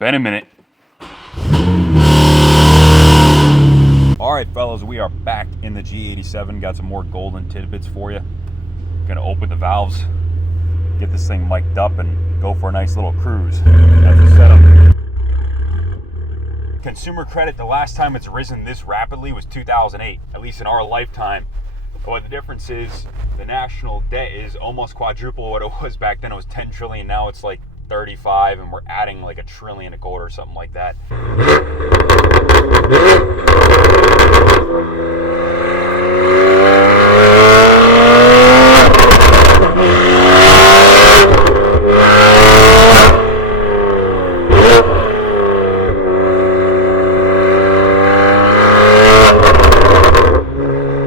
Been a minute. Alright fellas, we are back in the G87. Got some more golden tidbits for you. Gonna open the valves, get this thing mic'd up, and go for a nice little cruise. That's the setup. Consumer credit, the last time it's risen this rapidly was 2008, at least in our lifetime. But the difference is the national debt is almost quadruple what it was back then. It was 10 trillion, now it's like 35, and we're adding like $1.25 trillion or something like that.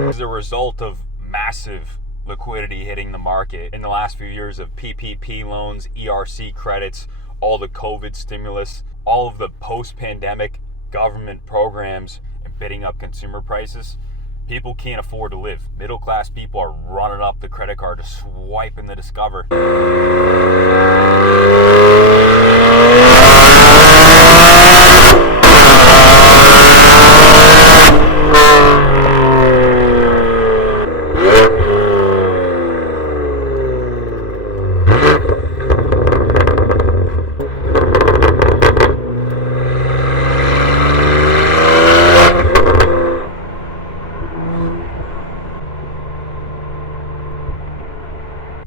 As a result of massive liquidity hitting the market in the last few years of PPP loans, ERC credits, all the COVID stimulus, all of the post-pandemic government programs, and bidding up consumer prices, people can't afford to live. Middle-class people are running up the credit card, just swiping the Discover.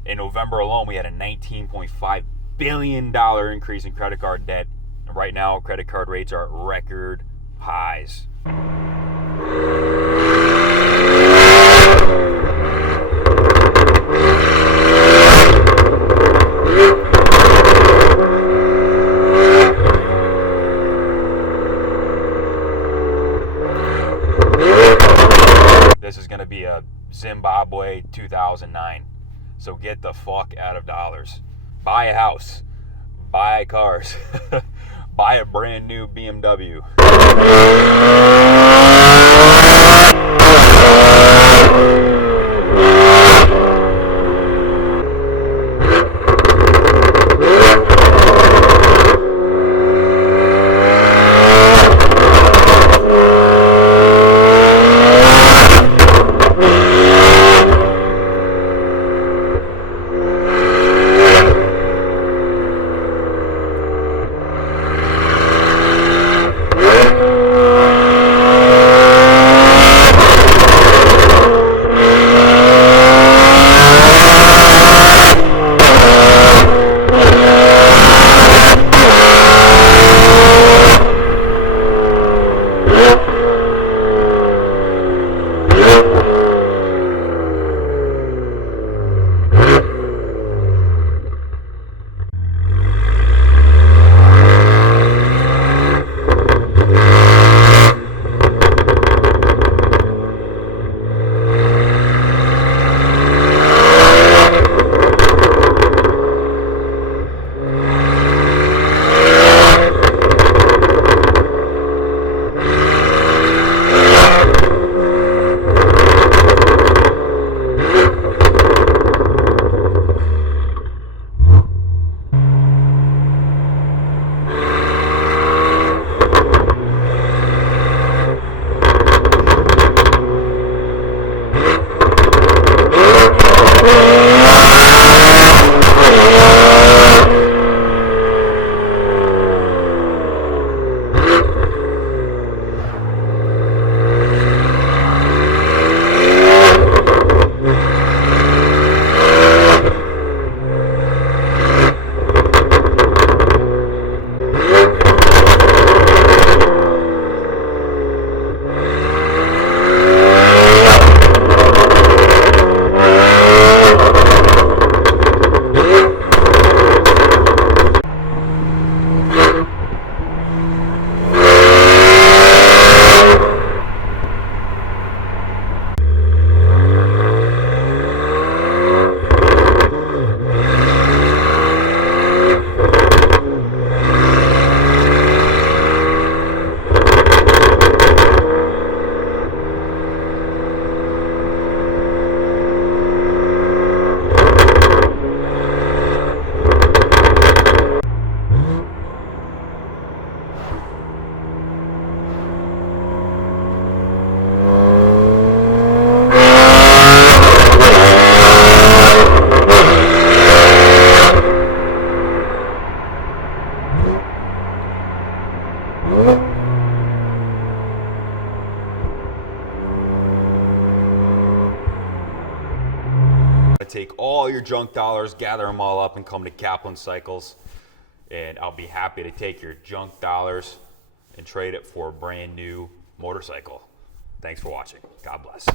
In November alone, we had a $19.5 billion increase in credit card debt. And right now, credit card rates are at record highs. This is going to be a Zimbabwe 2009. So get the fuck out of dollars. Buy a house. Buy cars. Buy a brand new BMW. your junk dollars, gather them all up, and come to Kaplan Cycles. And I'll be happy to take your junk dollars and trade it for a brand new motorcycle. Thanks for watching. God bless.